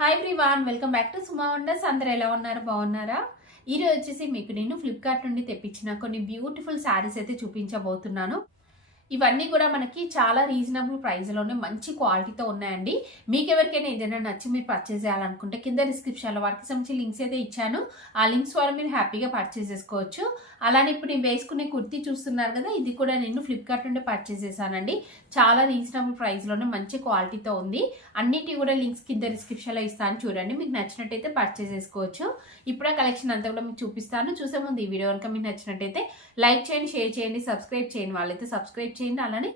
Hi everyone welcome back to Suma wonders అందరు ఎలా ఉన్నారు? బాగున్నారా? ఈరోజు వచ్చేసి మీకు నేను ఫ్లిప్కార్ట్ నుండి తెప్పించిన కొన్ని బ్యూటిఫుల్ శారీస్ అయితే చూపించబోతున్నాను. ఇవన్నీ కూడా మనకి చాలా రీజనబుల్ ప్రైస్లోనే మంచి క్వాలిటీతో ఉన్నాయండి. మీకు ఎవరికైనా ఏదైనా నచ్చి మీరు పర్చేస్ చేయాలనుకుంటే కింద డిస్క్రిప్షన్లో వాటికి సంబంధించి లింక్స్ అయితే ఇచ్చాను. ఆ లింక్స్ ద్వారా మీరు హ్యాపీగా పర్చేస్ చేసుకోవచ్చు. అలానే ఇప్పుడు నేను వేసుకునే కుర్తీ చూస్తున్నారు కదా ఇది కూడా నేను ఫ్లిప్కార్ట్ నుండి పర్చేస్ చేశానండి. చాలా రీజనబుల్ ప్రైస్లోనే మంచి క్వాలిటీతో ఉంది. అన్నిటి కూడా లింక్స్ కింద డిస్క్రిప్షన్లో ఇస్తాను. చూడండి మీకు నచ్చినట్టయితే పర్చేస్ చేసుకోవచ్చు. ఇప్పుడే కలెక్షన్ అంతా కూడా మీకు చూపిస్తాను. చూసే ముందు ఈ వీడియో కనుక మీకు నచ్చినట్టయితే లైక్ చేయండి షేర్ చేయండి సబ్స్క్రైబ్ చేయండి వాళ్ళైతే సబ్స్క్రైబ్ చేయండి. అలానే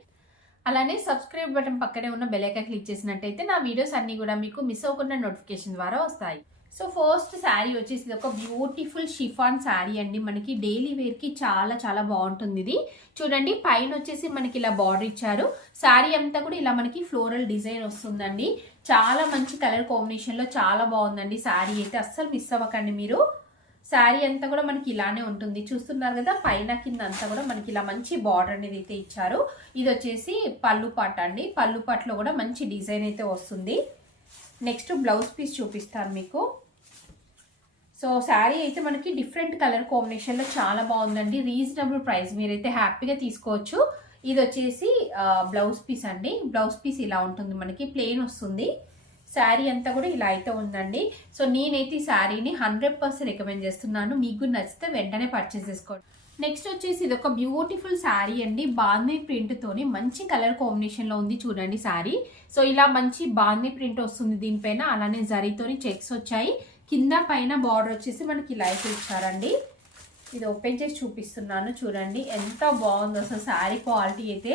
అలానే సబ్స్క్రైబ్ బటన్ పక్కనే ఉన్న బెల్ క్లిక్ చేసినట్టయితే నా వీడియోస్ అన్ని కూడా మీకు మిస్ అవ్వకుండా నోటిఫికేషన్ ద్వారా వస్తాయి. సో ఫస్ట్ శారీ వచ్చేసి ఇది ఒక బ్యూటిఫుల్ షిఫాన్ శారీ అండి. మనకి డైలీ వేర్కి చాలా చాలా బాగుంటుంది ఇది. చూడండి పైన వచ్చేసి మనకి ఇలా బార్డర్ ఇచ్చారు. శారీ అంతా కూడా ఇలా మనకి ఫ్లోరల్ డిజైన్ వస్తుందండి. చాలా మంచి కలర్ కాంబినేషన్లో చాలా బాగుందండి. శారీ అయితే అస్సలు మిస్ అవ్వకండి మీరు. శారీ అంతా కూడా మనకి ఇలానే ఉంటుంది. చూస్తున్నారు కదా పైన కింద అంతా కూడా మనకి ఇలా మంచి బార్డర్ అనేది అయితే ఇచ్చారు. ఇది వచ్చేసి పళ్ళు పాట అండి. పళ్ళు పాటలో కూడా మంచి డిజైన్ అయితే వస్తుంది. నెక్స్ట్ బ్లౌజ్ పీస్ చూపిస్తాను మీకు. సో శారీ అయితే మనకి డిఫరెంట్ కలర్ కాంబినేషన్లో చాలా బాగుందండి. రీజనబుల్ ప్రైస్ మీరైతే హ్యాపీగా తీసుకోవచ్చు. ఇది వచ్చేసి బ్లౌజ్ పీస్ అండి. బ్లౌజ్ పీస్ ఇలా ఉంటుంది మనకి. ప్లెయిన్ వస్తుంది. శారీ అంతా కూడా ఇలా అయితే ఉందండి. సో నేనైతే ఈ శారీని హండ్రెడ్ పర్సెంట్ రికమెండ్ చేస్తున్నాను. మీకు నచ్చితే వెంటనే పర్చేస్ చేసుకోండి. నెక్స్ట్ వచ్చేసి ఇది ఒక బ్యూటిఫుల్ శారీ అండి. బాందీ ప్రింట్తోని మంచి కలర్ కాంబినేషన్లో ఉంది చూడండి శారీ. సో ఇలా మంచి బాందీ ప్రింట్ వస్తుంది దీనిపైన. అలానే జరీతోని చెక్స్ వచ్చాయి. కింద పైన బార్డర్ వచ్చేసి మనకి ఇలా అయితే ఇచ్చారండి. ఇది ఓపెన్ చేసి చూపిస్తున్నాను చూడండి. ఎంత బాగుందో అసలు శారీ క్వాలిటీ అయితే.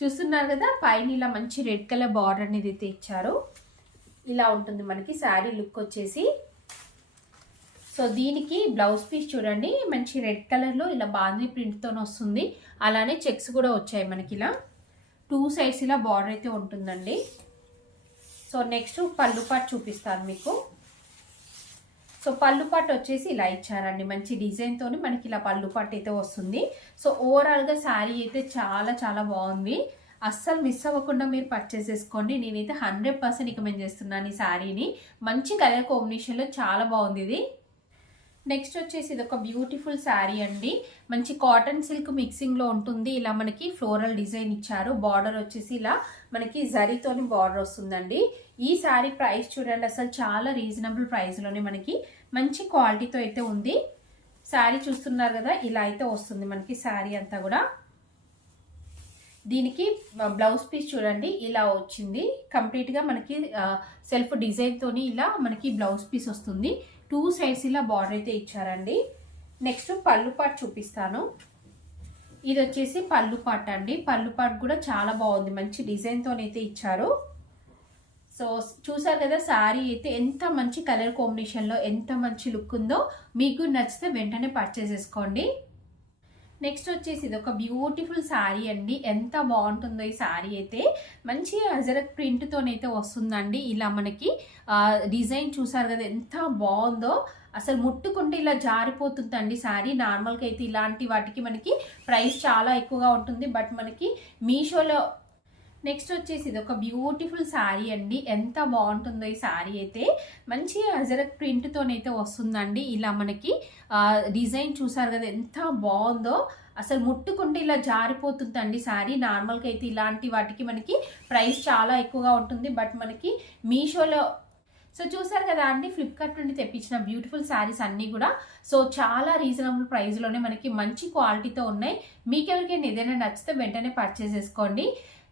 చూస్తున్నారు కదా పైన ఇలా మంచి రెడ్ కలర్ బార్డర్ అనేది అయితే ఇచ్చారు. ఇలా ఉంటుంది మనకి శారీ లుక్ వచ్చేసి. సో దీనికి బ్లౌజ్ పీస్ చూడండి మంచి రెడ్ కలర్లో ఇలా బాందీ ప్రింట్తో వస్తుంది. అలానే చెక్స్ కూడా వచ్చాయి మనకి ఇలా. టూ సైడ్స్ ఇలా బార్డర్ అయితే ఉంటుందండి. సో నెక్స్ట్ పళ్ళు పాటు చూపిస్తాను మీకు. సో పళ్ళు పాటు వచ్చేసి ఇలా ఇచ్చారండి. మంచి డిజైన్తో మనకి ఇలా పళ్ళు పాటు అయితే వస్తుంది. సో ఓవరాల్గా శారీ అయితే చాలా చాలా బాగుంది. అస్సలు మిస్ అవ్వకుండా మీరు పర్చేస్ చేసుకోండి. నేనైతే హండ్రెడ్ పర్సెంట్ రికమెండ్ చేస్తున్నాను ఈ శారీని. మంచి కలర్ కాంబినేషన్లో చాలా బాగుంది ఇది. నెక్స్ట్ వచ్చేసి ఇది ఒక బ్యూటిఫుల్ శారీ అండి. మంచి కాటన్ సిల్క్ మిక్సింగ్లో ఉంటుంది. ఇలా మనకి ఫ్లోరల్ డిజైన్ ఇచ్చారు. బార్డర్ వచ్చేసి ఇలా మనకి జరీతోని బార్డర్ వస్తుందండి. ఈ శారీ ప్రైస్ చూడండి. అసలు చాలా రీజనబుల్ ప్రైస్లోనే మనకి మంచి క్వాలిటీతో అయితే ఉంది. శారీ చూస్తున్నారు కదా ఇలా అయితే వస్తుంది మనకి శారీ అంతా కూడా. దీనికి బ్లౌజ్ పీస్ చూడండి ఇలా వచ్చింది. కంప్లీట్గా మనకి సెల్ఫ్ డిజైన్తోని ఇలా మనకి బ్లౌజ్ పీస్ వస్తుంది. టూ సైడ్స్ ఇలా బార్డర్ అయితే ఇచ్చారండి. నెక్స్ట్ పళ్ళు పాటు చూపిస్తాను. ఇది వచ్చేసి పళ్ళు పాట్ అండి. పళ్ళు పాట్ కూడా చాలా బాగుంది. మంచి డిజైన్తో అయితే ఇచ్చారు. సో చూసారు కదా శారీ అయితే ఎంత మంచి కలర్ కాంబినేషన్లో ఎంత మంచి లుక్ ఉందో మీకు నచ్చితే వెంటనే పర్చేస్ చేసుకోండి. నెక్స్ట్ వచ్చేసి ఇది ఒక బ్యూటిఫుల్ శారీ అండి. ఎంత బాగుంటుందో ఈ శారీ అయితే. మంచి అజరక్ ప్రింట్తోనైతే వస్తుందండి. ఇలా మనకి డిజైన్ చూసారు కదా ఎంత బాగుందో. అసలు ముట్టుకుంటే ఇలా జారిపోతుందండి శారీ నార్మల్గా అయితే ఇలాంటి వాటికి మనకి ప్రైస్ చాలా ఎక్కువగా ఉంటుంది. బట్ మనకి మీషోలో నెక్స్ట్ వచ్చేసి ఇది ఒక బ్యూటిఫుల్ శారీ అండి. ఎంత బాగుంటుందో ఈ శారీ అయితే. మంచి అజరక్ ప్రింట్తోనైతే వస్తుందండి. ఇలా మనకి డిజైన్ చూసారు కదా ఎంత బాగుందో. అసలు ముట్టుకుంటే ఇలా జారిపోతుందండి శారీ నార్మల్గా అయితే ఇలాంటి వాటికి మనకి ప్రైస్ చాలా ఎక్కువగా ఉంటుంది. బట్ మనకి మీషోలో సో చూసారు కదా అండి ఫ్లిప్కార్ట్ నుండి తెప్పించిన బ్యూటిఫుల్ శారీస్ అన్నీ కూడా. సో చాలా రీజనబుల్ ప్రైస్లోనే మనకి మంచి క్వాలిటీతో ఉన్నాయి. మీకెవరికైనా ఏదైనా నచ్చితే వెంటనే పర్చేస్ చేసుకోండి.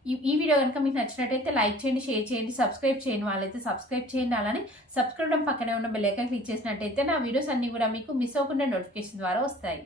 ఈ వీడియో కనుక మీకు నచ్చినట్టయితే లైక్ చేయండి షేర్ చేయండి సబ్స్క్రైబ్ చేయండి వాళ్ళైతే సబ్స్క్రైబ్ చేయండి. అలానే సబ్స్క్రైబ్ పక్కనే ఉన్న బెల్లైకన్ క్లిక్ చేసినట్టయితే నా వీడియోస్ అన్ని కూడా మీకు మిస్ అవ్వకుండా నోటిఫికేషన్ ద్వారా వస్తాయి.